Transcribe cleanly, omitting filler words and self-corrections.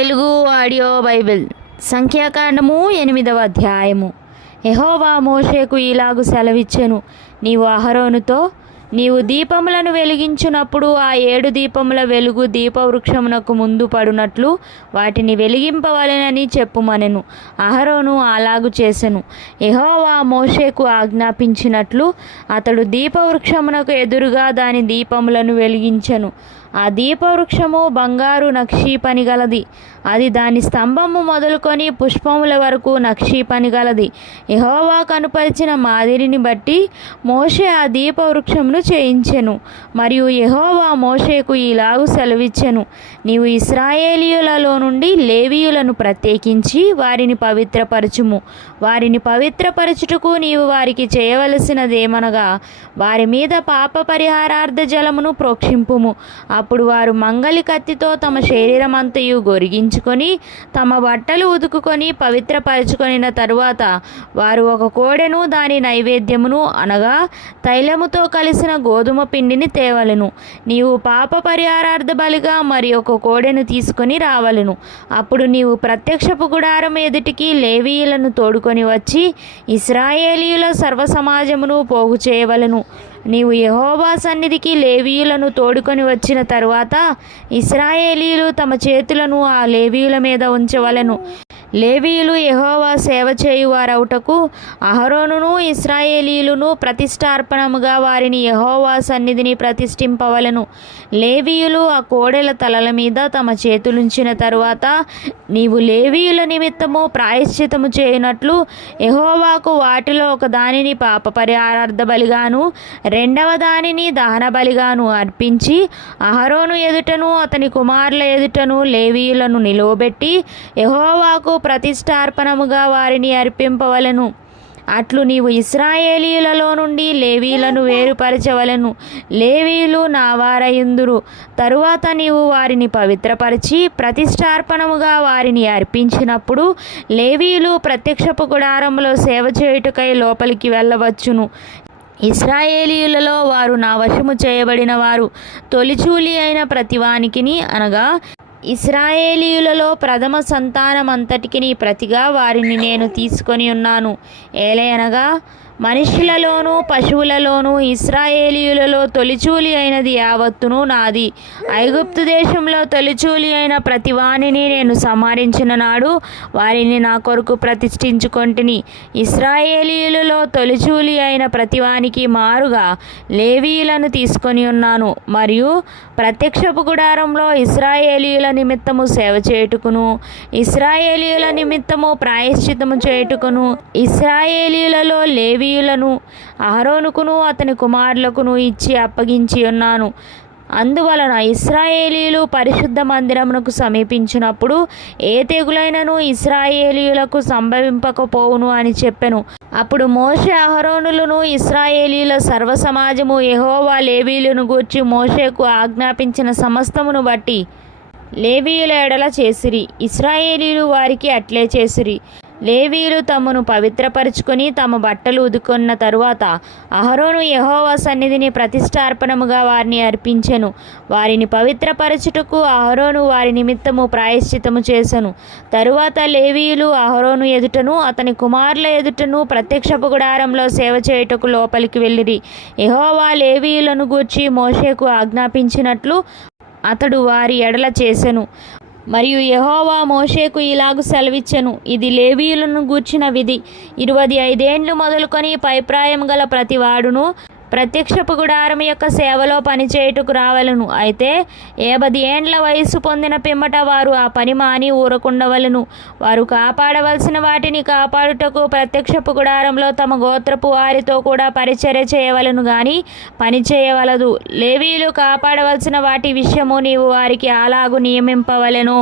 Telugu audio Bible సంఖ్యాకాండము 8వ అధ్యాయము. యెహోవా మోషేకు ఇలాగు సెలవిచ్చెను, నీవు అహరోనుతో, నీవు దీపములను వెలిగించునప్పుడు ఆ 7 దీపముల వెలుగు దీపవృక్షమునకు ముందు పడునట్లు వాటిని వెలిగింపవలెనని చెప్పుమనెను. అహరోను అలాగు చేసెను. యెహోవా మోషేకు ఆజ్ఞాపించినట్లు అతడు దీపవృక్షమునకు ఎదురుగా దాని దీపములను వెలిగించెను. ఆ దీపవృక్షము బంగారు నక్షీ పని గలది. అది దాని స్తంభము మొదలుకొని పుష్పముల వరకు నక్షీ పని గలది. యెహోవా కనుపరిచిన మాదిరిని బట్టి మోషే ఆ దీపవృక్షమును చేయించెను. మరియు యెహోవా మోషేకు ఇలాగు సెలవిచ్చెను, నీవు ఇశ్రాయేలీయులలో నుండి లేవీయులను ప్రత్యేకించి వారిని పవిత్రపరచుము. వారిని పవిత్రపరచుటకు నీవు వారికి చేయవలసినదేమనగా, వారి మీద పాప పరిహారార్థ జలమును ప్రోక్షింపుము. అప్పుడు వారు మంగలి కత్తితో తమ శరీరమంతయు గొరిగించుకొని తమ బట్టలు ఉతుకుకొని పవిత్రపరచుకొనిన తరువాత వారు ఒక కోడెను దాని నైవేద్యమును అనగా తైలముతో కలిసిన గోధుమ పిండిని తేవలెను. నీవు పాప పరిహారార్థ బలిగా మరి ఒక కోడెను తీసుకొని రావలెను. అప్పుడు నీవు ప్రత్యక్షపు గుడారం ఎదుటికి లేవీయులను తోడుకొని వచ్చి ఇశ్రాయేలీయుల సర్వసమాజమును పోగు చేయవలెను. నీవు యెహోవా సన్నిధికి లేవీయులను తోడుకొని వచ్చిన తరువాత ఇశ్రాయేలీయులు తమ చేతులను ఆ లేవీయుల మీద ఉంచవలెను. లేవీయులు యెహోవా సేవ చేయువారవుటకు అహరోనును ఇశ్రాయేలీయులను ప్రతిష్టార్పణముగా వారిని యెహోవా సన్నిధిని ప్రతిష్ఠింపవలెను. లేవీయులు ఆ కోడెల తలల మీద తమ చేతులుంచిన తరువాత నీవు లేవీయుల నిమిత్తము ప్రాయశ్చితము చేయునట్లు యెహోవాకు వాటిలో ఒక దానిని పాప పరిహారార్థ బలిగాను రెండవ దానిని దహన బలిగాను అర్పించి అహరోను ఎదుటను అతని కుమారుల ఎదుటను లేవీయులను నిలువబెట్టి యెహోవాకు ప్రతిష్టార్పణముగా వారిని అర్పింపవలెను. అట్లు నీవు ఇశ్రాయేలీయులలో నుండి లేవీయులను వేరుపరచవలెను. లేవీయులు నా వారయుందురు. తరువాత నీవు వారిని పవిత్రపరిచి ప్రతిష్టార్పణముగా వారిని అర్పించినప్పుడు లేవీయులు ప్రత్యక్షపు గుడారములో సేవ చేయుటకై లోపలికి వెళ్ళవచ్చును. ఇశ్రాయేలీయులలో వారు నా వశము చేయబడిన వారు తొలిచూలి అయిన ప్రతివానికిని అనగా ఇశ్రాయేలీయులలో ప్రథమ సంతానమంతటికి ప్రతిగా వారిని నేను తీసుకొని ఉన్నాను. ఏలయనగా మనుష్యులలోనూ పశువులలోనూ ఇశ్రాయేలీయులలో తొలిచూలి అయినది యావత్తును నాది. ఐగుప్తు దేశంలో తొలిచూలి అయిన ప్రతి వానిని నేను సంహరించిన నాడు వారిని నా కొరకు ప్రతిష్ఠించుకొంటిని. ఇశ్రాయేలీయులలో తొలిచూలి అయిన ప్రతివానికి మారుగా లేవీయులను తీసుకొని ఉన్నాను. మరియు ప్రత్యక్షపు గుడారంలో ఇశ్రాయేలీయుల నిమిత్తము సేవ చేయుటకును ఇశ్రాయేలీయుల నిమిత్తము ప్రాయశ్చితము చేయుటకును ఇశ్రాయేలీయులలో లేవీయులను అహరోనుకును అతని కుమారులకును ఇచ్చి అప్పగించి ఉన్నాను. అందువలన ఇశ్రాయేలీయులు పరిశుద్ధ మందిరమునకు సమీపించినప్పుడు ఏ తెగులైనను ఇశ్రాయేలీయులకు సంభవింపకపోవును అని చెప్పెను. అప్పుడు మోషే అహరోనులను ఇశ్రాయేలీయుల సర్వసమాజము యెహోవా లేవీయులను గూర్చి మోషేకు ఆజ్ఞాపించిన సమస్తమును బట్టి లేవీయుల ఎడల చేసిరి. ఇశ్రాయేలీయులు వారికి అట్లే చేసిరి. లేవీయులు తమను పవిత్రపరుచుకొని తమ బట్టలు ఉదుకొన్న తరువాత అహరోను యెహోవా సన్నిధిని ప్రతిష్టార్పణముగా వారిని అర్పించెను. వారిని పవిత్రపరచుటకు అహరోను వారి నిమిత్తము ప్రాయశ్చితము చేసెను. తరువాత లేవీయులు అహరోను ఎదుటను అతని కుమారుల ఎదుటను ప్రత్యక్షపు గుడారంలో సేవ చేయుటకు లోపలికి వెళ్ళిరి. యెహోవా లేవీయులను గూర్చి మోషేకు ఆజ్ఞాపించినట్లు అతడు వారి ఎడల చేసెను. మరియు యెహోవా మోషేకు ఇలాగు సెలవిచ్చెను, ఇది లేవీయులను గూర్చిన విధి. 25 ఏండ్లు మొదలుకొని పైప్రాయం గల ప్రతివాడును ప్రత్యక్షపు గుడారం యొక్క సేవలో పనిచేయుటకు రావలను. అయితే 50 ఏండ్ల వయస్సు పొందిన పిమ్మట వారు ఆ పని మాని ఊరకుండవలను. వారు కాపాడవలసిన వాటిని కాపాడుటకు ప్రత్యక్షపు గుడారంలో తమ గోత్రపు వారితో కూడా పరిచర్య చేయవలను గాని పని చేయవలదు. లేవీయులు కాపాడవలసిన వాటి విషయము నీవు వారికి అలాగు నియమింపవలెను.